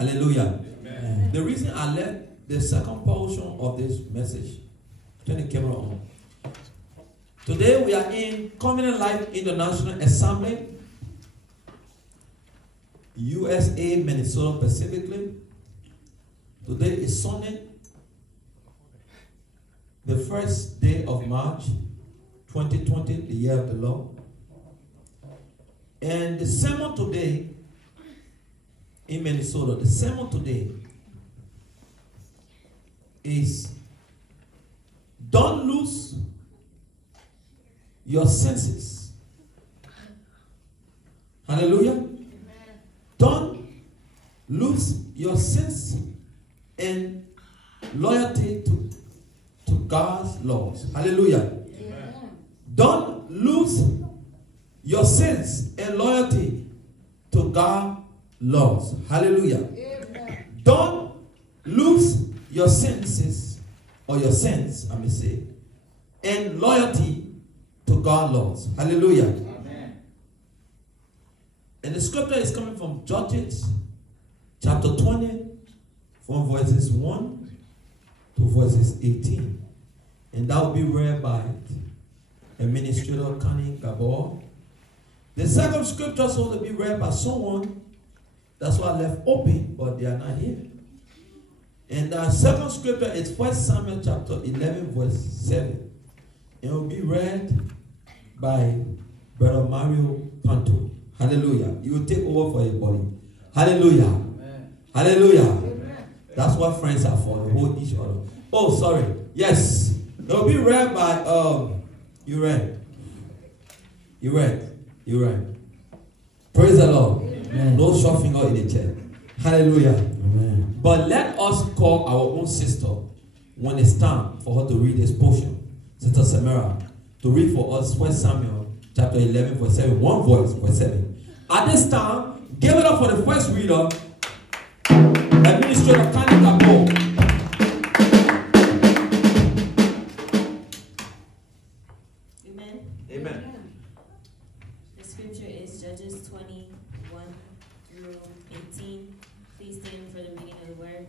Hallelujah. Amen. The reason I left the second portion of this message, turn the camera on. Today we are in Covenant Life International Assembly, USA, Minnesota, specifically. Today is Sunday, the first day of March 2020, the year of the Lord. And the sermon today in Minnesota, the sermon today is don't lose your senses. Hallelujah. Amen. Don't lose your sense and loyalty to God's laws. Hallelujah. Amen. Don't lose your sense and loyalty to God's laws. Hallelujah. Amen. Don't lose your senses or your sense, I may say, and loyalty to God's laws. Hallelujah. Amen. And the scripture is coming from Judges chapter 20 from verses 1 to verses 18. And that will be read by Administrator Connie Gabor. The second scripture is going to be read by someone. That's why I left open, but they are not here. And the second scripture is 1 Samuel chapter 11 verse 7. It will be read by Brother Mario Panto. Hallelujah. You will take over for your body. Hallelujah. Amen. Hallelujah. Amen. That's what friends are for, to hold each other. Oh, sorry. Yes. It will be read by you read. Praise the Lord. Amen. No short finger in the chair. Hallelujah. Amen. But let us call our own sister when it's time for her to read this portion. Sister Samara, to read for us 1 Samuel chapter 11 verse 7. One voice, verse 7. At this time, give it up for the first reader, Administrator Connie Gabor. Amen. Amen. The scripture is Judges 21 through 18. Please stand for the reading of the word.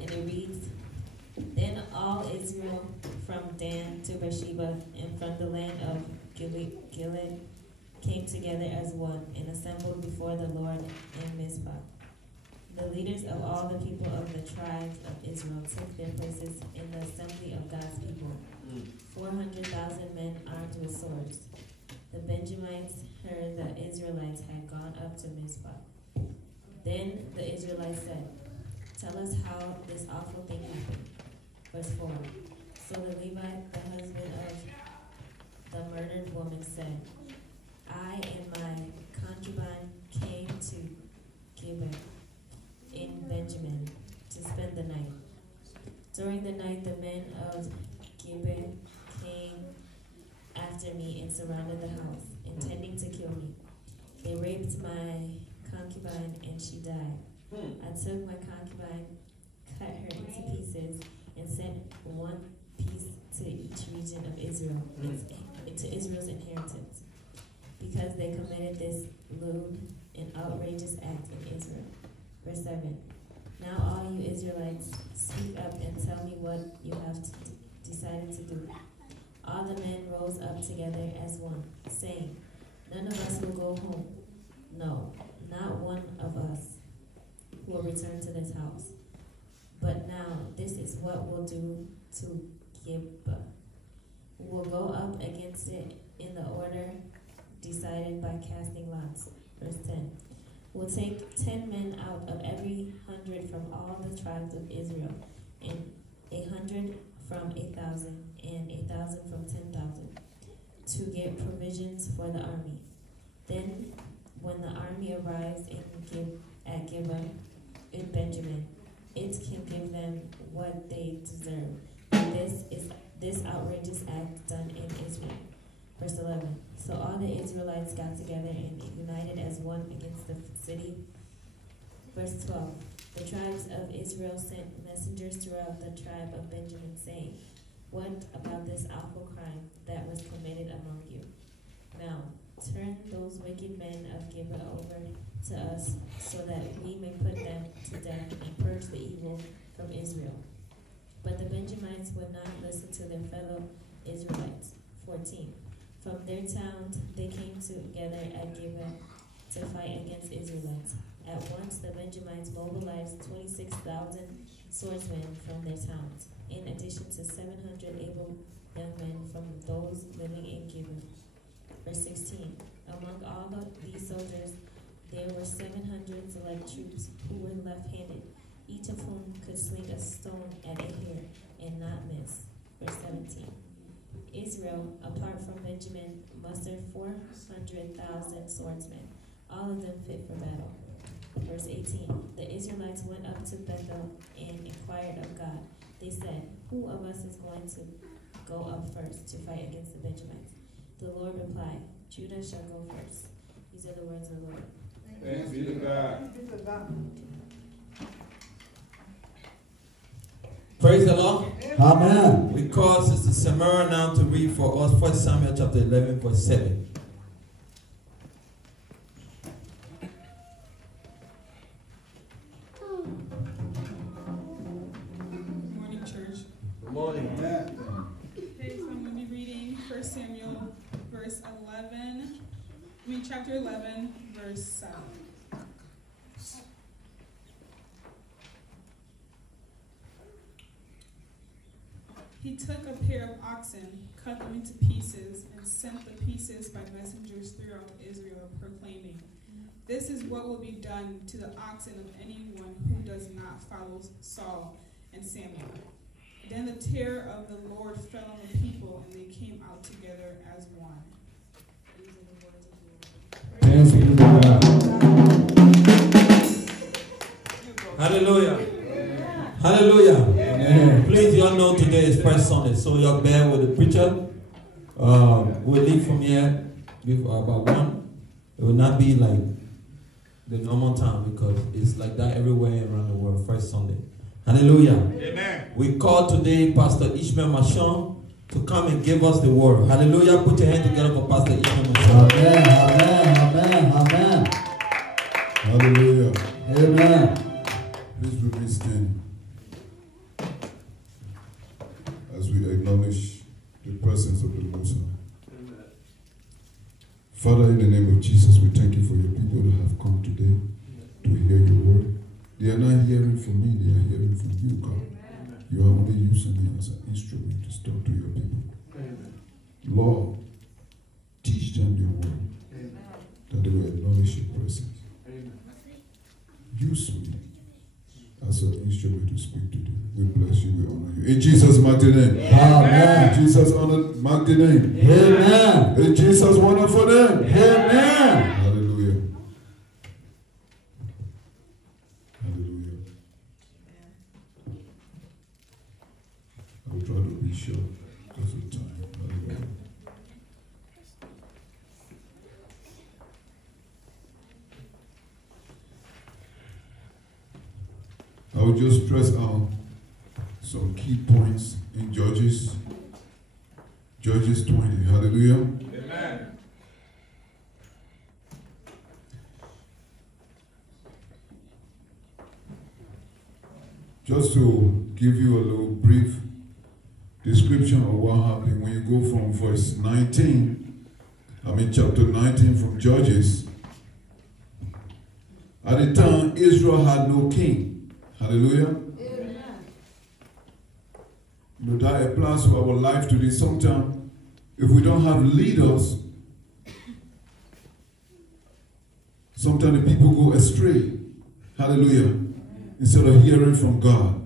And it reads, Then all Israel from Dan to Beersheba and from the land of Gilead came together as one and assembled before the Lord in Mizpah. The leaders of all the people of the tribes of Israel took their places in the assembly of God's people, 400,000 men armed with swords. The Benjamites heard the Israelites had gone up to Mizpah. Then the Israelites said, Tell us how this awful thing happened. Verse 4. So the Levite, the husband of the murdered woman, said, I and my concubine came to Gibeah in Benjamin to spend the night. During the night, the men of Gibeah came after me and surrounded the house, intending to kill me. They raped my concubine and she died. I took my concubine, cut her into pieces, and sent one piece to each region of Israel, to Israel's inheritance, because they committed this lewd and outrageous act in Israel. Verse 7. Now all you Israelites, speak up and tell me what you have decided to do. All the men rose up together as one, saying, None of us will go home. No, not one of us will return to this house. But now this is what we'll do to Gibeah. We'll go up against it in the order decided by casting lots. Verse 10. We'll take 10 men out of every 100 from all the tribes of Israel, and 100 from 8,000, and 8,000 from 10,000, to get provisions for the army. Then, when the army arrives at Gibeah in Benjamin, it can give them what they deserve. And this outrageous act done in Israel. Verse 11. So all the Israelites got together and united as one against the city. Verse 12. The tribes of Israel sent messengers throughout the tribe of Benjamin, saying, What about this awful crime that was committed among you? Now turn those wicked men of Gibeah over to us, so that we may put them to death and purge the evil from Israel. But the Benjamites would not listen to their fellow Israelites. 14. From their towns they came together at Gibeah to fight against Israelites. At once the Benjamites mobilized 26,000 swordsmen from their towns, in addition to 700 able young men from those living in Gibeah. Verse 16. Among all of these soldiers there were 700 select troops who were left-handed, each of whom could sling a stone at a hare and not miss. Verse 17. Israel, apart from Benjamin, mustered 400,000 swordsmen, all of them fit for battle. Verse 18. The Israelites went up to Bethel and inquired of God. They said, who of us is going to go up first to fight against the Benjamites? The Lord replied, Judah shall go first. These are the words of the Lord. Thanks be to God. Praise the Lord. Amen. We call Sister Samara now to read for us 1 Samuel chapter 11, verse 7. Good morning, church. Good morning. Okay, so I'm going to be reading 1 Samuel chapter 11, verse 7. He took a pair of oxen, cut them into pieces, and sent the pieces by messengers throughout Israel, proclaiming, "This is what will be done to the oxen of anyone who does not follow Saul and Samuel." Then the terror of the Lord fell on the people, and they came out together as one. These are the words of the Lord. Thanks be to God. Hallelujah. Hallelujah. Amen. Please, you all know today is first Sunday, so you're bear with the preacher. We'll leave from here before about 1. It will not be like the normal time because it's like that everywhere around the world, first Sunday. Hallelujah. Amen. We call today Pastor Ishmael Machon to come and give us the word. Hallelujah. Put your hand together for Pastor Ishmael Machon. Amen. Amen. Amen. Hallelujah. Amen. Please remain standing as we acknowledge the presence of the Most High. Father, in the name of Jesus, we thank you for your people that have come today to hear your word. They are not hearing from me, they are hearing from you, God. You are only using me as an instrument to talk to your people. Lord, teach them your word, that they will acknowledge your presence. Use me as an instrument to speak to them. We bless you, we honor you. In Jesus' mighty name. Amen. In Jesus' mighty name. Amen. In Jesus' wonderful name. Amen. Hallelujah. Hallelujah. I will try to be short because of time. Hallelujah. I will just stress out some key points in Judges 20. Hallelujah. Amen. Just to give you a little brief description of what happened when you go from verse 19, chapter 19 from Judges. At the time, Israel had no king. Hallelujah. You know, that applies to our life today. Sometimes, if we don't have leaders, sometimes the people go astray. Hallelujah. Instead of hearing from God.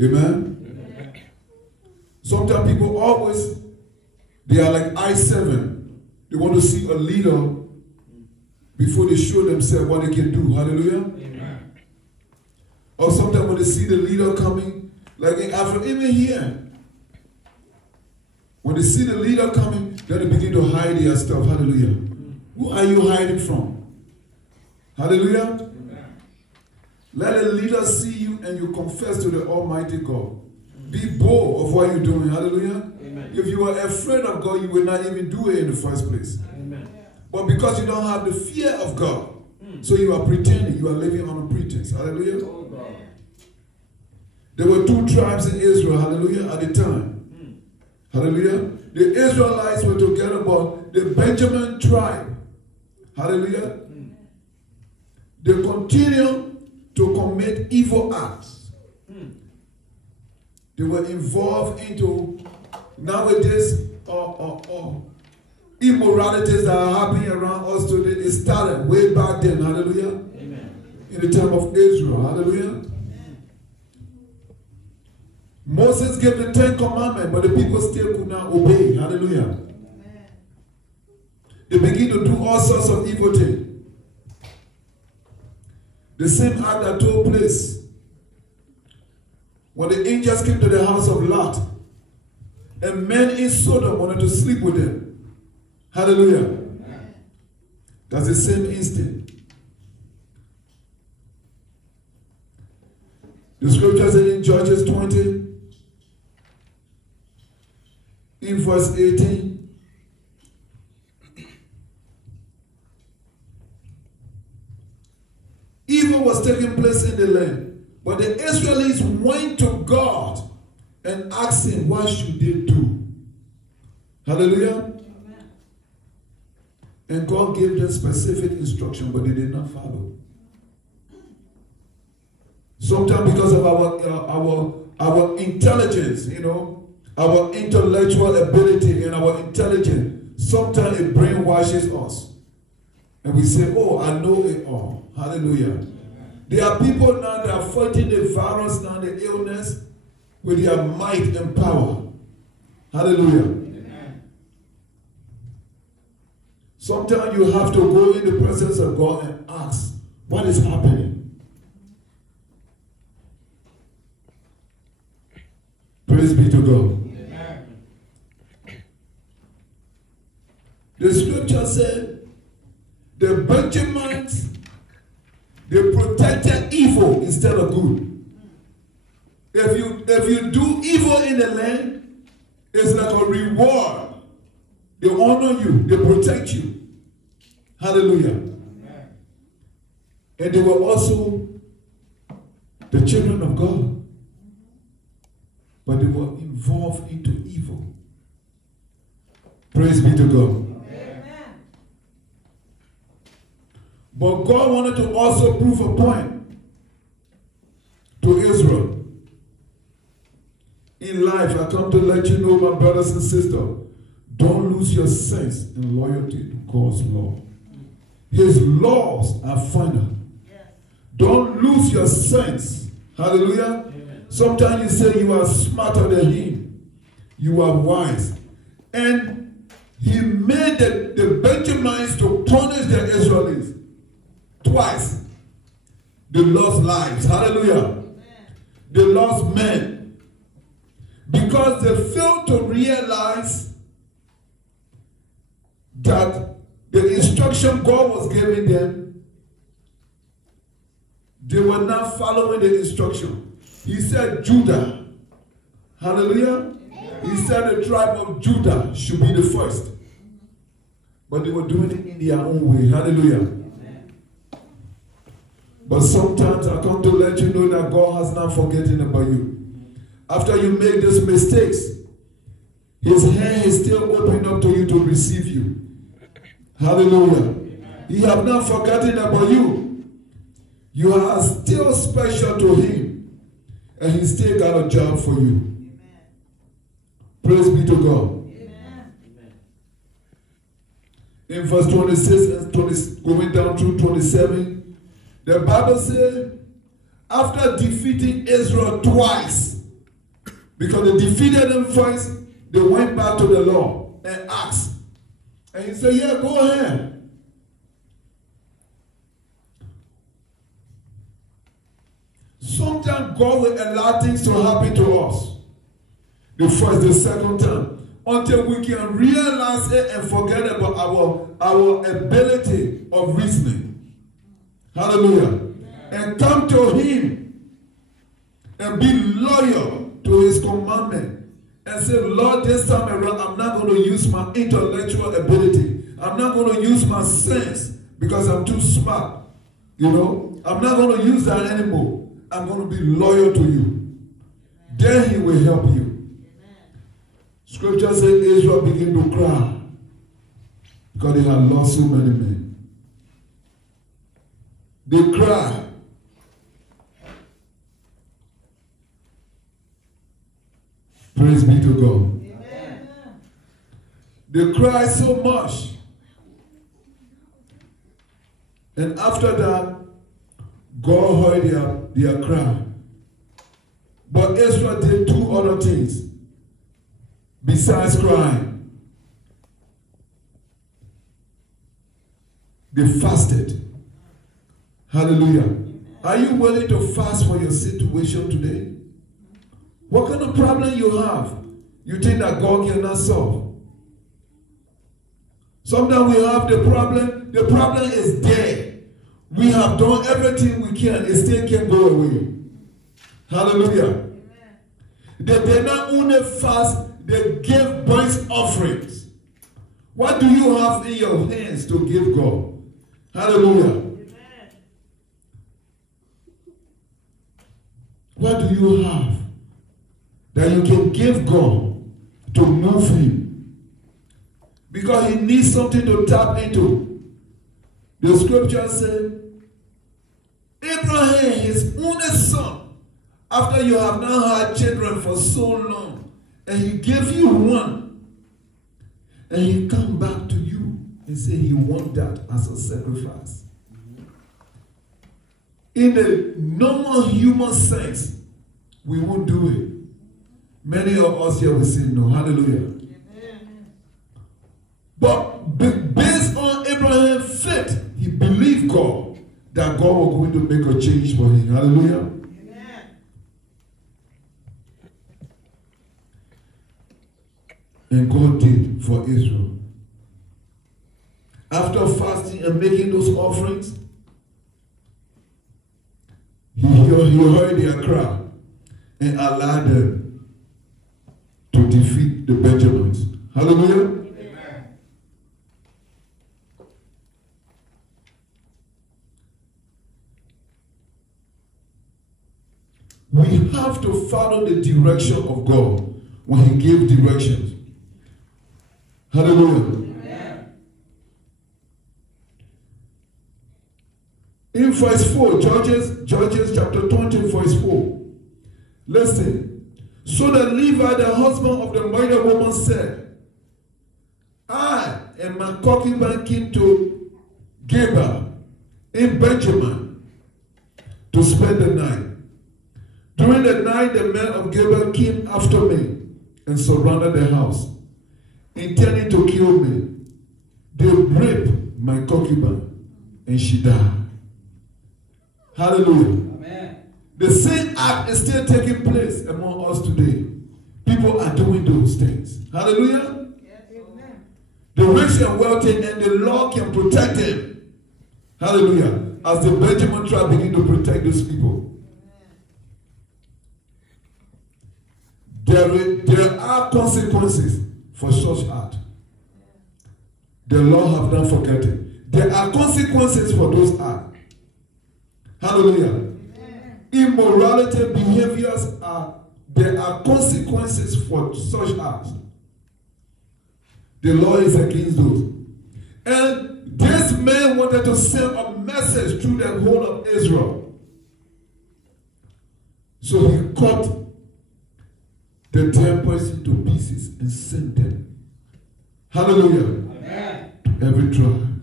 Amen? Sometimes people always, they are like I-7. They want to see a leader before they show themselves what they can do. Hallelujah? Amen. Or sometimes when they see the leader coming, like in Africa, even here, when they see the leader coming, then they begin to hide their stuff. Hallelujah. Who are you hiding from? Hallelujah. Amen. Let a leader see you and you confess to the Almighty God. Be bold of what you're doing. Hallelujah. Amen. If you are afraid of God, you will not even do it in the first place. Amen. But because you don't have the fear of God, so you are pretending, you are living on a pretense. Hallelujah. Oh, God. There were 2 tribes in Israel, hallelujah, at the time. Hallelujah. The Israelites were together, but the Benjamin tribe, hallelujah, they continue to commit evil acts. They were involved into nowadays immoralities that are happening around us today. It started way back then, hallelujah. Amen. In the time of Israel, hallelujah. Moses gave the 10 commandments, but the people still could not obey, hallelujah. They begin to do all sorts of evil things. The same act that took place when the angels came to the house of Lot, and men in Sodom wanted to sleep with them. Hallelujah. That's the same instinct. The scripture says in Judges 20, in verse 18, evil was taking place in the land, but the Israelites went to God and asked him, what should they do? Hallelujah. And God gave them specific instruction, but they did not follow. Sometimes because of our intelligence, you know, our intellectual ability and our intelligence, sometimes it brainwashes us. And we say, oh, I know it all. Hallelujah. There are people now that are fighting the virus now, the illness, with their might and power. Hallelujah. Sometimes you have to go in the presence of God and ask, what is happening? Praise be to God. Amen. The scripture said, the Benjamites, they protected evil instead of good. If you do evil in the land, it's like a reward. They honor you, they protect you. Hallelujah. Amen. And they were also the children of God. But they were involved into evil. Praise be to God. Amen. But God wanted to also prove a point to Israel. In life, I come to let you know, my brothers and sisters, don't lose your sense and loyalty to God's law. His laws are final. Don't lose your sense. Hallelujah. Amen. Sometimes you say you are smarter than him. You are wise. And he made the Benjamites to punish the Israelites twice. They lost lives. Hallelujah. They lost men. Because they failed to realize that the instruction God was giving them, they were not following the instruction. He said Judah. Hallelujah. He said the tribe of Judah should be the first. But they were doing it in their own way. Hallelujah. But sometimes I come to let you know that God has not forgotten about you. After you make these mistakes, his hand is still open up to you to receive you. Hallelujah. He has not forgotten about you. You are still special to him. And he still got a job for you. Amen. Praise be to God. Amen. In verse 26 and 20, going down through 27, the Bible says, after defeating Israel twice, because they defeated them first, they went back to the Lord and asked. And he said, yeah, go ahead. Sometimes God will allow things to happen to us. The first, the second time. Until we can realize it and forget about our ability of reasoning. Hallelujah. And come to him and be loyal to his commandment. And say, Lord, this time around, I'm not going to use my intellectual ability. I'm not going to use my sense because I'm too smart. You know, I'm not going to use that anymore. I'm going to be loyal to you. Then he will help you. Scripture says Israel began to cry because they had lost so many men. They cried. Praise be to God. Amen. They cried so much. And after that, God heard their cry. But Israel did two other things besides crying. They fasted. Hallelujah. Are you willing to fast for your situation today? What kind of problem you have? You think that God cannot solve? Sometimes we have the problem is there. We have done everything we can, it still can't go away. Hallelujah. Amen. They did not only fast, they gave burnt offerings. What do you have in your hands to give God? Hallelujah. Amen. What do you have that you can give God to move him? Because he needs something to tap into. The scripture says, Abraham, his only son, after you have now had children for so long, and he gave you one, and he come back to you and say he wants that as a sacrifice. In the normal human sense, we won't do it. Many of us here will say no. Hallelujah. But based on Abraham's faith, he believed God that God was going to make a change for him. Hallelujah. Amen. And God did for Israel. After fasting and making those offerings, he heard their cry and allowed them to defeat the Benjamins. Hallelujah. We have to follow the direction of God when he gave directions. Hallelujah. Amen. In verse 4, Judges chapter 20, verse 4. Listen. So that Levi, the husband of the murdered woman, said, I and my concubine came to Geba in Benjamin to spend the night. During the night, the men of Geba came after me and surrounded the house, intending to kill me. They raped my concubine, and she died. Hallelujah. Amen. The same act is still taking place among us today. People are doing those things. Hallelujah. Yes. Amen. The rich and wealthy, and the law can protect them. Hallelujah. As the Benjamin tribe begin to protect those people. There are consequences for such act. The Lord have not forgotten. There are consequences for those acts. Hallelujah. Amen. Immorality behaviors there are consequences for such acts. The Lord is against those. And this man wanted to send a message through the whole of Israel. So he cut the 10 persons to pieces and sent them. Hallelujah. Amen. To every tribe.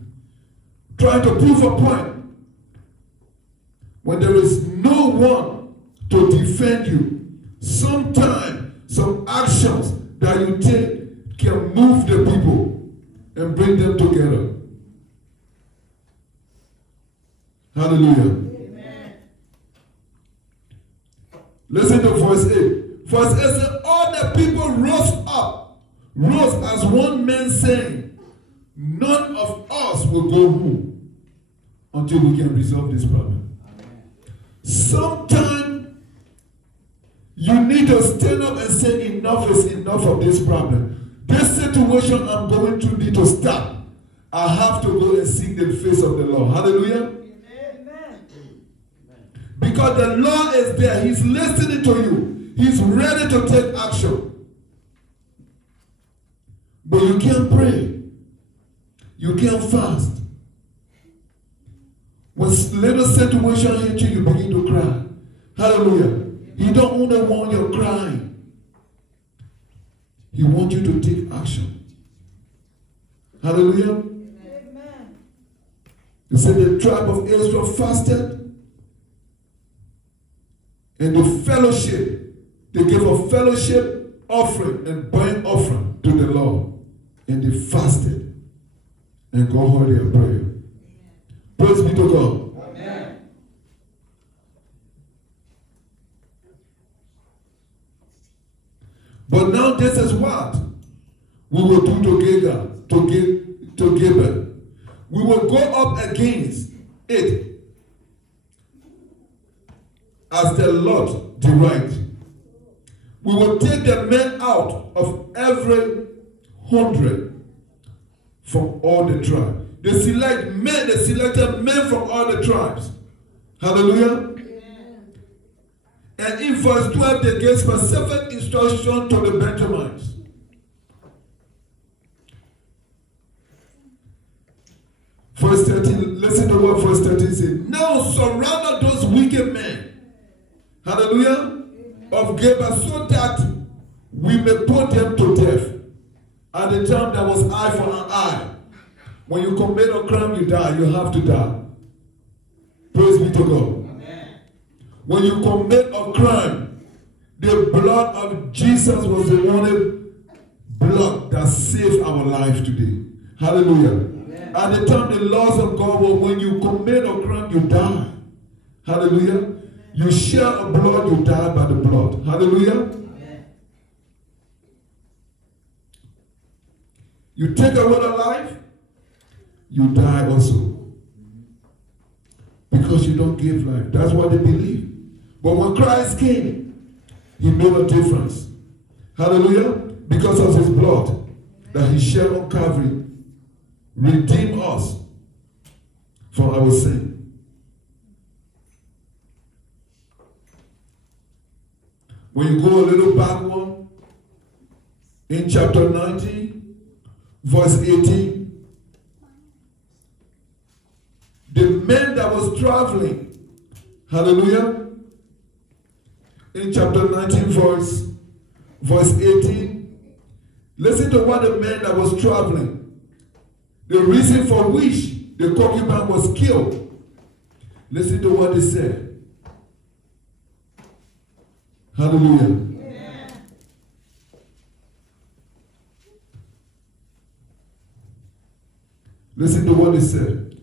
Trying to prove a point. When there is no one to defend you, sometimes some actions that you take can move the people and bring them together. Hallelujah. Amen. Listen to verse 8. Verse 8 says, all the people rose as one man saying, none of us will go home until we can resolve this problem. Sometimes you need to stand up and say enough is enough of this problem. This situation I'm going through need to stop. I have to go and seek the face of the Lord. Hallelujah. Because the Lord is there. He's listening to you. He's ready to take action. But you can't pray. You can't fast. When little situation hits you, you begin to cry. Hallelujah. He don't only want your crying. He wants you to take action. Hallelujah. Amen. You said the tribe of Israel fasted. And the fellowship, they gave a fellowship offering and burnt offering to the Lord. And they fasted. And God heard their prayer. Praise be to God. Amen. But now this is what we will do together. We will go up against it as the Lord direct. We will take the men out of every 100 from all the tribes. They selected men from all the tribes. Hallelujah. Amen. And in verse 12, they gave specific instruction to the Benjamites. Verse 13, listen to what verse 13 says. Now surround those wicked men, hallelujah, of Geba, so that we may put them to death. At the time there was eye for an eye. When you commit a crime, you die. You have to die. Praise be to God. Amen. When you commit a crime, the blood of Jesus was the only blood that saved our life today. Hallelujah. Amen. At the time, the laws of God were when you commit a crime, you die. Hallelujah. You share a blood, you die by the blood. Hallelujah. Amen. You take away the life, you die also. Because you don't give life. That's what they believe. But when Christ came, he made a difference. Hallelujah. Because of his blood that he shed on Calvary, redeemed us from our sin. When you go a little backward, in chapter 19, verse 18, the man that was traveling, hallelujah, in chapter 19, verse 18, listen to what the man that was traveling, the reason for which the concubine was killed. Listen to what they said. Hallelujah. Yeah. Listen to what they said.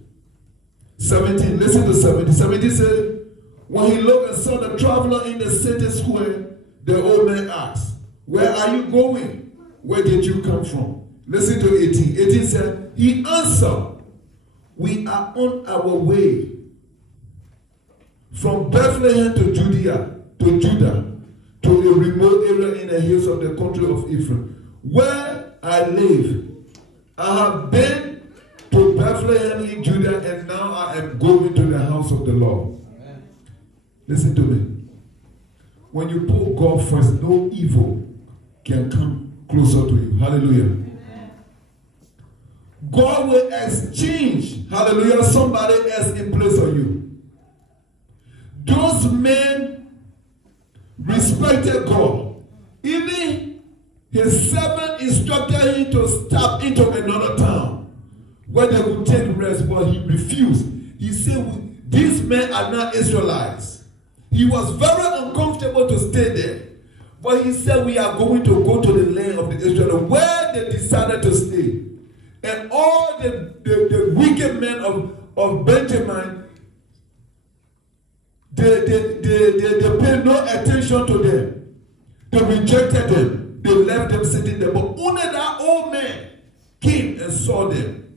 17, listen to 17. 17 said, when he looked and saw the traveler in the city square, the old man asked, where are you going? Where did you come from? Listen to 18. 18 said, he answered, we are on our way from Bethlehem to Judah, to a remote area in the hills of the country of Ephraim, where I live. I have been to Bethlehem in Judah, and now I am going to the house of the Lord. Amen. Listen to me. When you put God first, no evil can come closer to you. Hallelujah. Amen. God will exchange, hallelujah, somebody else in place of you. Those men respected God. Even his servant instructed him to step into another town where they would take rest, but he refused. He said, these men are not Israelites. He was very uncomfortable to stay there. But he said, we are going to go to the land of the Israelites, where they decided to stay. And all the wicked men of Benjamin, they paid no attention to them. They rejected them. They left them sitting there. But only that old man came and saw them.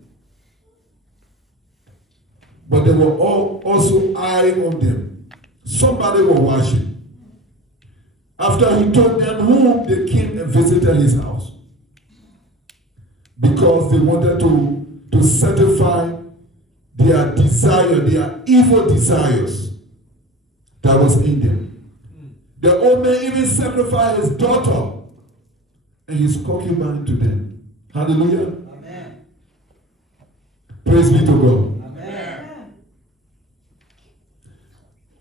But they were all also eyeing on them. Somebody was watching. After he told them whom, they came and visited his house. Because they wanted to to satisfy their desire, their evil desires that was in them. The old man even sacrificed his daughter and his concubine to them. Hallelujah. Amen. Praise be to God. Amen.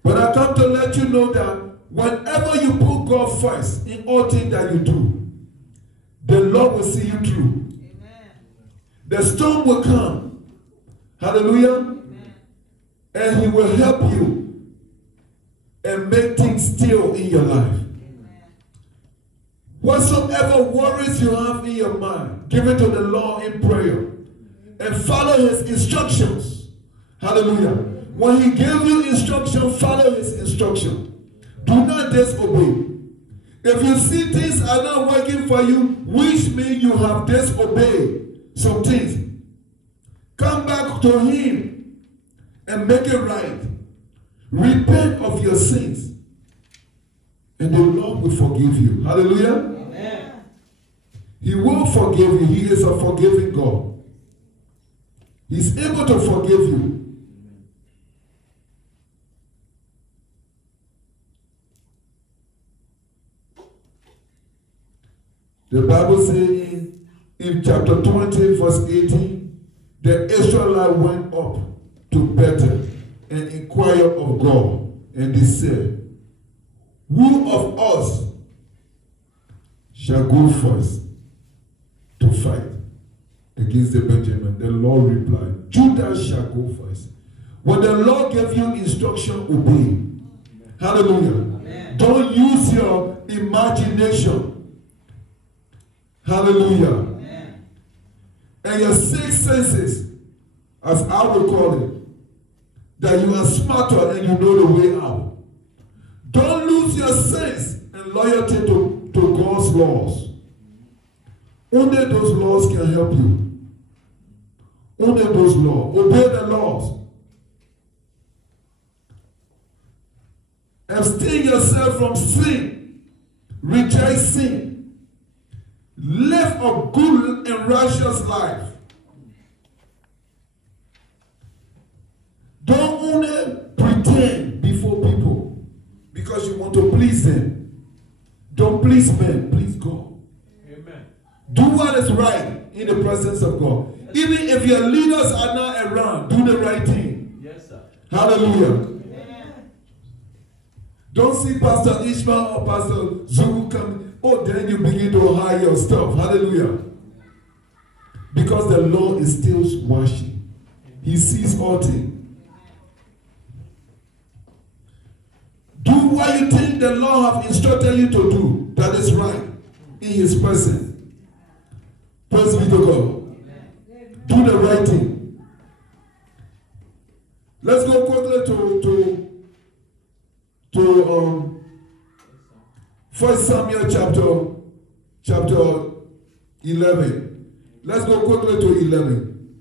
But I come to let you know that whenever you put God first in all things that you do, the Lord will see you through. Amen. The storm will come. Hallelujah. Amen. And he will help you and make things still in your life. Amen. Whatsoever worries you have in your mind, give it to the Lord in prayer and follow his instructions. Hallelujah. When he gave you instruction, follow his instruction. Do not disobey. If you see things are not working for you, which means you have disobeyed some things, come back to him and make it right. Repent of your sins, and the Lord will forgive you. Hallelujah. Amen. He will forgive you. He is a forgiving God. He's able to forgive you. The Bible says in chapter 20, verse 18, the Israelites went up to Bethel and inquired of God, and they said, who of us shall go first to fight against the Benjamin? The Lord replied, Judah shall go first. When the Lord gave you instruction, obey. Hallelujah. Amen. Don't use your imagination. Hallelujah. Amen. And your six senses, as I would call it, that you are smarter and you know the way out. Don't lose your sense and loyalty to God's laws. Only those laws can help you. Only those laws. Obey the laws. Abstain yourself from sin. Reject sin. Live a good and righteous life. Don't only pretend before people because you want to please them. Don't please men, please God. Amen. Do what is right in the presence of God. Even if your leaders are not around, do the right thing. Yes, sir. Hallelujah. Amen. Don't see Pastor Ishmael or Pastor Zulu come. Oh, then you begin to hide your stuff. Hallelujah. Because the Lord is still watching. He sees all things. Do what you think the Lord has instructed you to do. That is right. In his presence. Praise be to God. Do the right thing. Let's go quickly to 1 Samuel chapter 11. Let's go quickly to 11.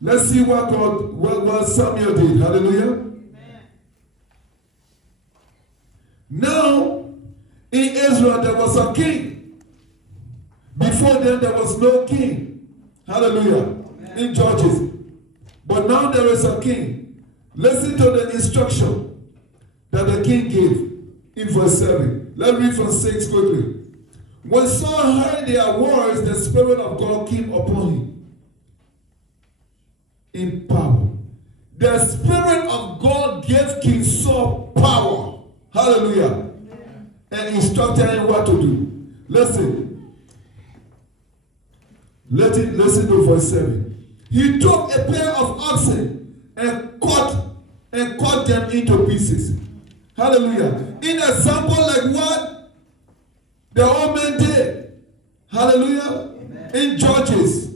Let's see what Samuel did. Hallelujah. Amen. Now, in Israel there was a king. Before then there was no king. Hallelujah. Amen. In Judges. But now there is a king. Listen to the instruction that the king gave. In verse 7. Let's read from 6 quickly. When Saul heard their words, the Spirit of God came upon him in power. The Spirit of God gave King Saul power. Hallelujah. And instructed him what to do. Listen. Listen to verse 7. He took a pair of oxen and cut them into pieces. Hallelujah. In example like what the old man did. Hallelujah. Amen. In Judges.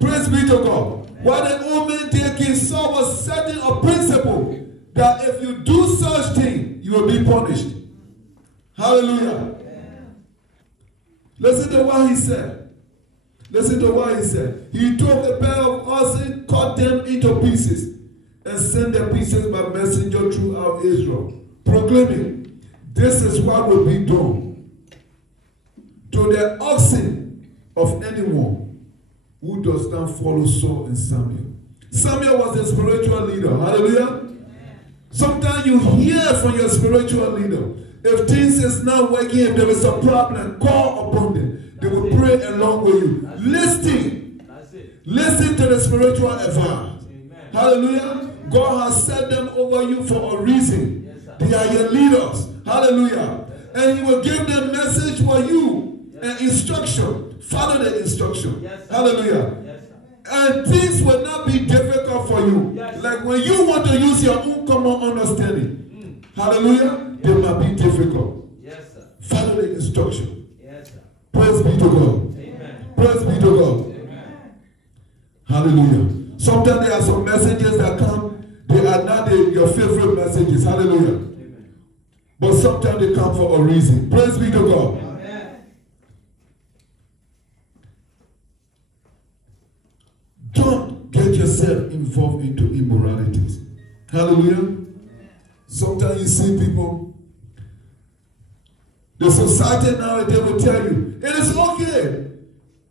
Praise be to God. Amen. What the old man did, King Saul was setting a principle that if you do such thing, you will be punished. Hallelujah. Amen. Listen to what he said. Listen to what he said. He took a pair of oxen, cut them into pieces, and sent the pieces by messenger throughout Israel, proclaiming, this is what will be done to the oxen of anyone who does not follow Saul and Samuel. Samuel was a spiritual leader. Hallelujah. Sometimes you hear from your spiritual leader. If things is not working, if there is a problem, call upon them. They will pray along with you. Listen. Listen to the spiritual advice. Hallelujah. God has set them over you for a reason. They are your leaders. Hallelujah. And He will give them message for you and instruction. Follow the instruction. Hallelujah. And things will not be difficult for you. Like when you want to use your own common understanding. Hallelujah. They might be difficult. Follow the instruction. Praise be to God. Praise be to God. Hallelujah. Sometimes there are some messages that come. They are not your favorite messages. Hallelujah. But sometimes they come for a reason. Praise be to God. Don't get yourself involved into immoralities. Hallelujah. Sometimes you see people, the society now, they will tell you, it is okay.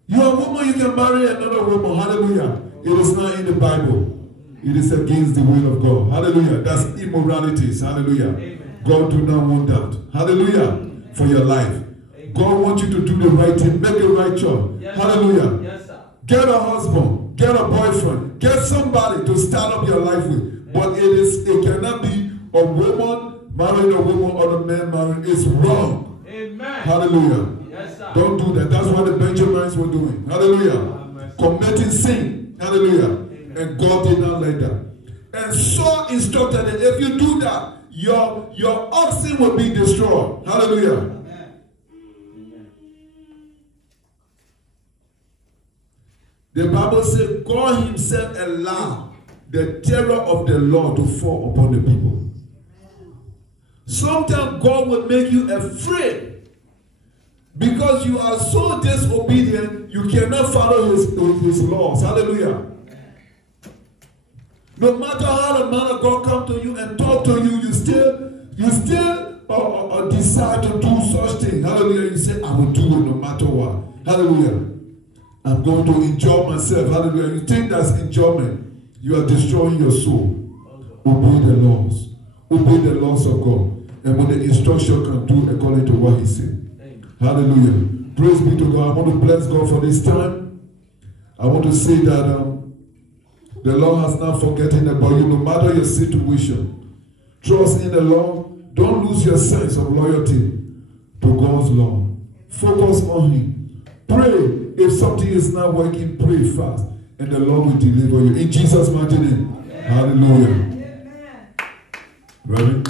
You're a woman, you can marry another woman. Hallelujah. It is not in the Bible. It is against the will of God. Hallelujah. That's immoralities. Hallelujah. Amen. God do not want that. Hallelujah. For your life. God wants you to do the right thing. Make the right choice. Hallelujah. Get a husband. Get a boyfriend. Get somebody to start up your life with. But it cannot be a woman marrying a woman or a man marrying. It's wrong. Amen. Hallelujah. Don't do that. That's what the Benjamins were doing. Hallelujah. Committing sin. Hallelujah. And God did not let that. And Saul instructed that if you do that, your oxen will be destroyed. Hallelujah. Amen. The Bible says God Himself allowed the terror of the Lord to fall upon the people. Sometimes God will make you afraid because you are so disobedient, you cannot follow His laws. Hallelujah. No matter how the man of God come to you and talk to you, you still decide to do such thing. Hallelujah. You say, I will do it no matter what. Hallelujah. I'm going to enjoy myself. Hallelujah. You think that's enjoyment. You are destroying your soul. Obey the laws. Obey the laws of God. And when the instruction can do according to what He said. Hallelujah. Praise be to God. I want to bless God for this time. I want to say that the Lord has not forgotten about you, no matter your situation. Trust in the Lord. Don't lose your sense of loyalty to God's law. Focus on Him. Pray. If something is not working, pray fast. And the Lord will deliver you. In Jesus' mighty name. Amen. Hallelujah. Amen. Ready?